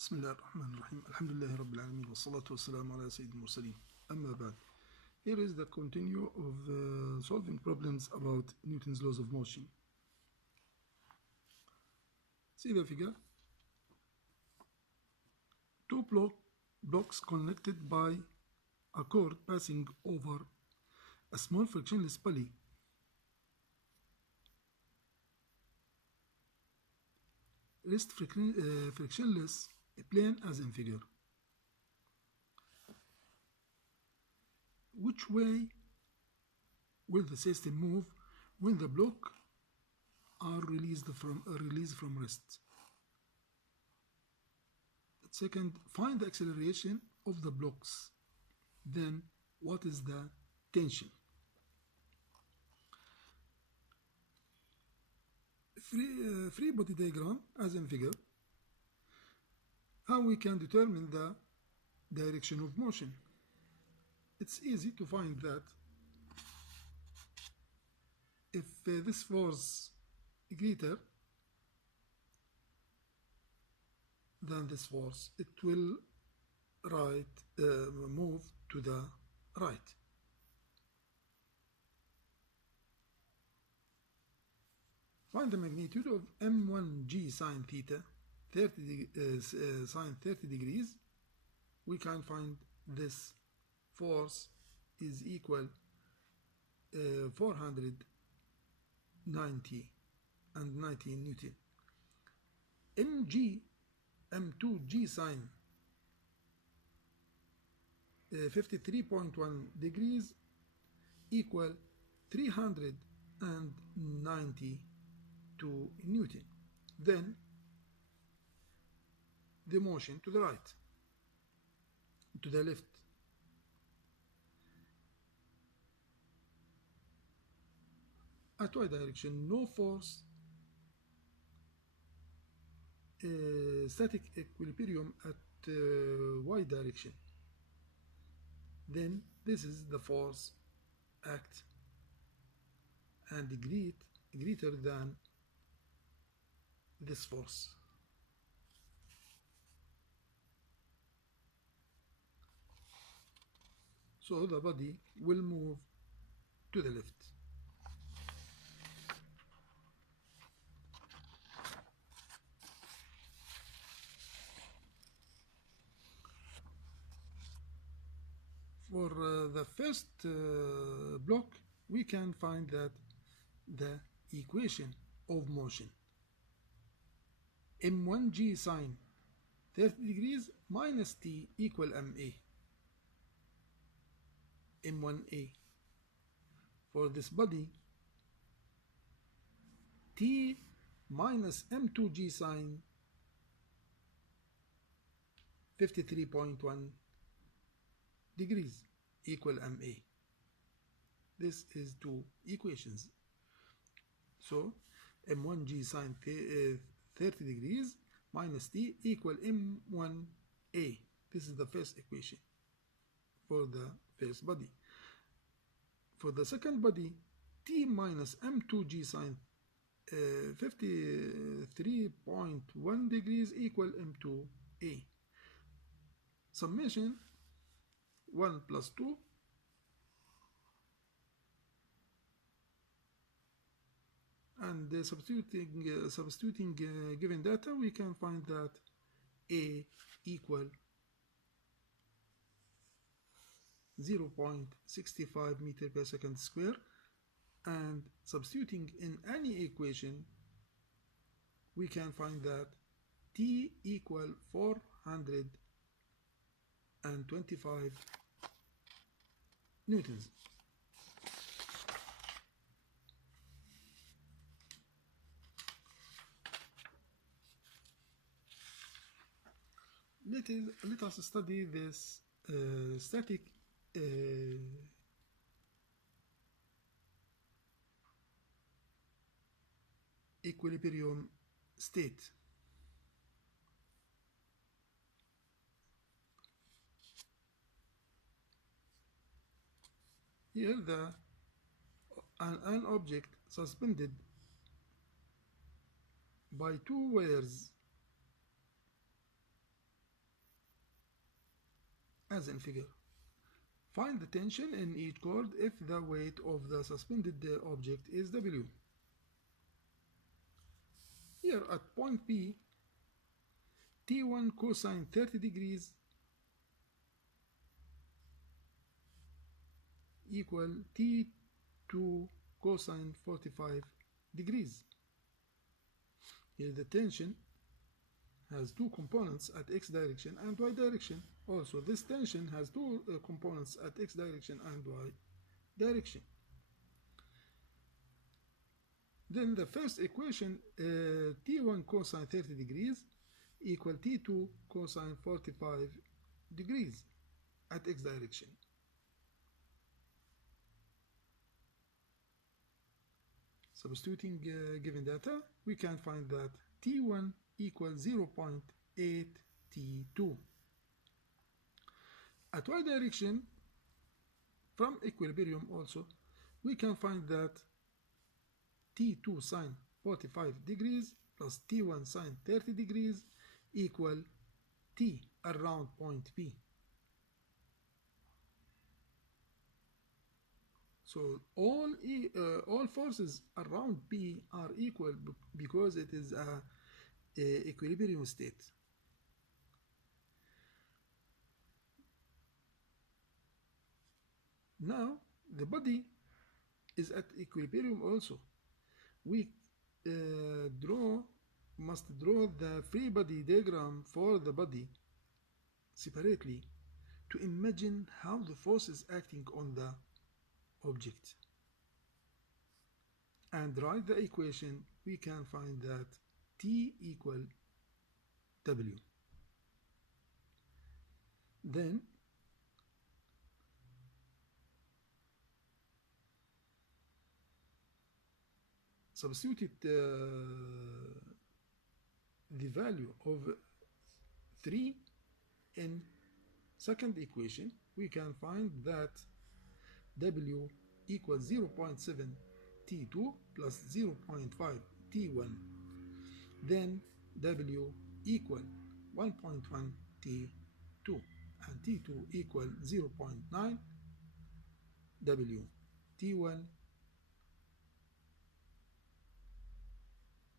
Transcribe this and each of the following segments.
بسم الله الرحمن الرحيم الحمد لله رب العالمين والصلاة والسلام على سيد المرسلين أما بعد. Here is the continue of solving problems about Newton's laws of motion. See the figure. Two blocks connected by a cord passing over a small frictionless pulley. Rest frictionless plane as in figure. Which way will the system move when the block are released from rest? Second, find the acceleration of the blocks. Then, what is the tension? Free body diagram as in figure. How we can determine the direction of motion? It's easy to find that if this force greater than this force, it will move to the right. Find the magnitude of m1g sine theta, sine 30 degrees. We can find this force is equal 490 and 19 Newton. m2g sine 53.1 degrees equal 392 Newton. Then the motion to the right, to the left. At y direction, no force, static equilibrium at y direction. Then this is the force act and greater than this force. So the body will move to the left. For the first block, we can find that the equation of motion m1g sine 30 degrees minus t equal ma. m1a for this body, t minus m2g sine 53.1 degrees equal ma. This is two equations. So m1g sine 30 degrees minus t equal m1a. This is the first equation for the first body. For the second body, t minus m2g sine 53.1 degrees equal m2a. Summation 1 plus 2 and substituting given data, we can find that a equal 0.65 meter per second square, and substituting in any equation, we can find that t equal 425 newtons. Let us study this static equilibrium state. Here an object suspended by two wires as in figure. Find the tension in each cord if the weight of the suspended object is W. Here at point P, T1 cosine 30 degrees equal T2 cosine 45 degrees. Here the tension has two components at x direction and y direction. Also, this tension has two components at x direction and y direction. Then the first equation, T1 cosine 30 degrees equal T2 cosine 45 degrees at x direction. Substituting given data, we can find that T1 equals 0.8 T2. At y direction, from equilibrium also, we can find that T2 sine 45 degrees plus T1 sine 30 degrees equal T around point P. So all forces around P are equal because it is a equilibrium state. Now the body is at equilibrium also. We must draw the free body diagram for the body separately to imagine how the force is acting on the object. And write the equation, we can find that T equal W. Then substitute the value of 3 in second equation. We can find that W equals 0.7 T2 plus 0.5 T1. Then W equal 1.1 T2 and T2 equal 0.9 W. T1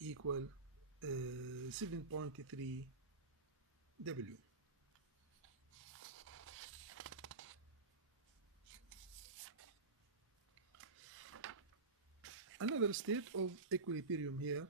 equal 7.3 W. Another state of equilibrium here.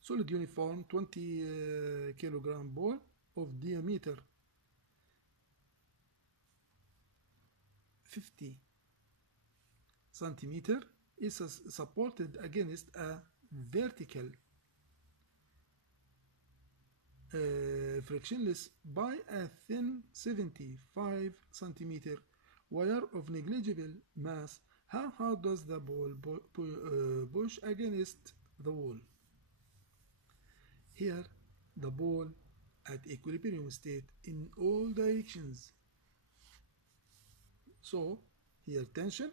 Solid uniform 20 kilogram ball of diameter 50 centimeter is supported against a vertical frictionless by a thin 75 centimeter wire of negligible mass. How hard does the ball push against the wall? Here the ball at equilibrium state in all directions. So here tension,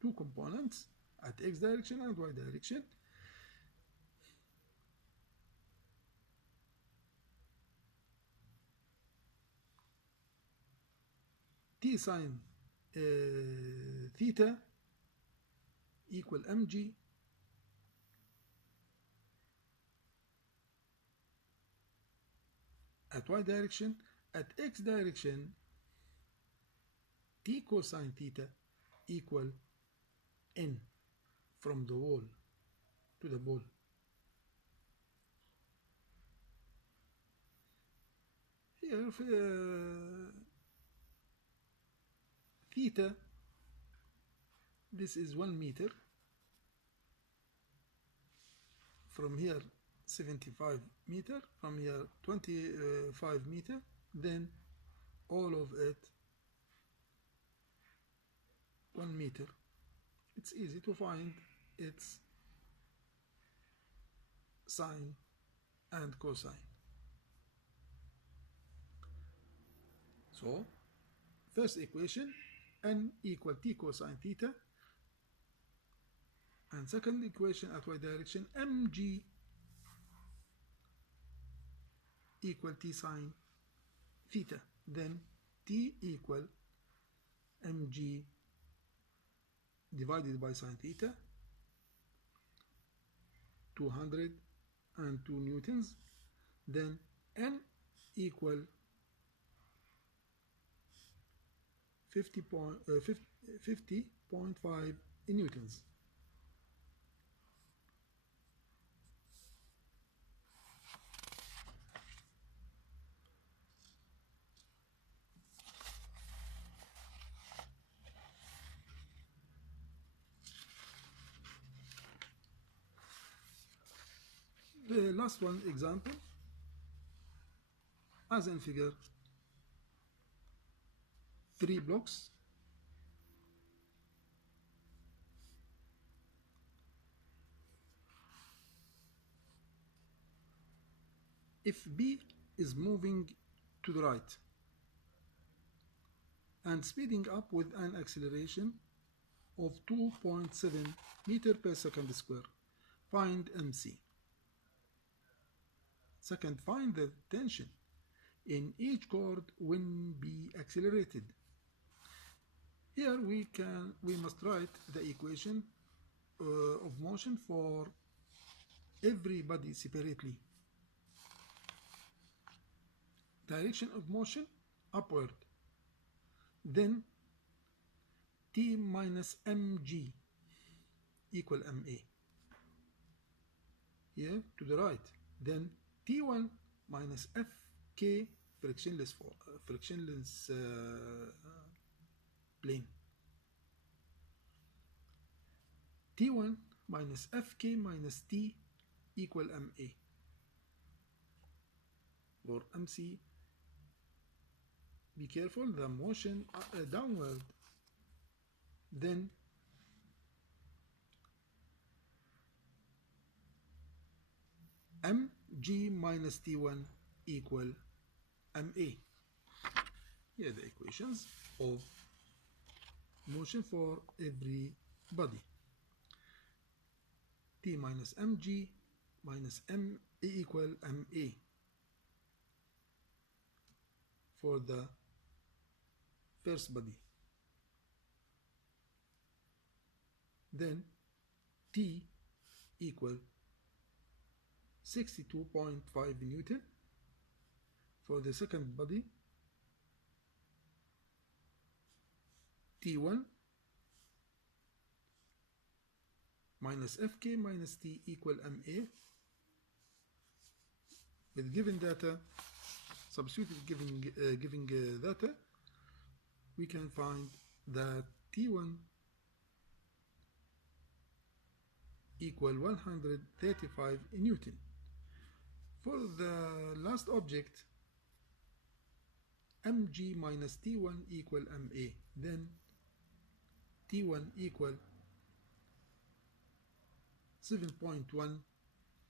two components at x direction and y direction. T sine theta equal mg at y direction. At x direction, T cosine theta equal n from the wall to the ball. Here theta, this is 1 meter. From here 75 meter, from here 25 meter, then all of it 1 meter. It's easy to find its sine and cosine. So first equation, n equal t cosine theta, and second equation at y direction, mg equal T sine theta. Then T equal mg divided by sine theta, 202 newtons. Then N equal 50.5 newtons. The last one example, as in figure, 3 blocks. If B is moving to the right and speeding up with an acceleration of 2.7 meter per second square, find MC. Second, find the tension in each cord when B accelerated. Here we must write the equation of motion for every body separately. Direction of motion upward. Then T minus mg equal ma. Here to the right. Then T1 minus fk frictionless plane. T1 minus fk minus t equal ma. For MC, be careful, the motion downward. Then mg minus t1 equal ma. Here are the equations of motion for every body. T minus mg minus ma equal ma for the first body. Then T equal 62.5 Newton for the second body. T1 minus Fk minus T equal Ma. With given data, substituted giving data, we can find that T1 equal 135 Newton. For the last object, mg minus T1 equal ma. Then T1 equal 7.1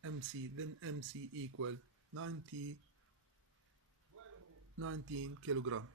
mc. Then mc equal 19 kilogram.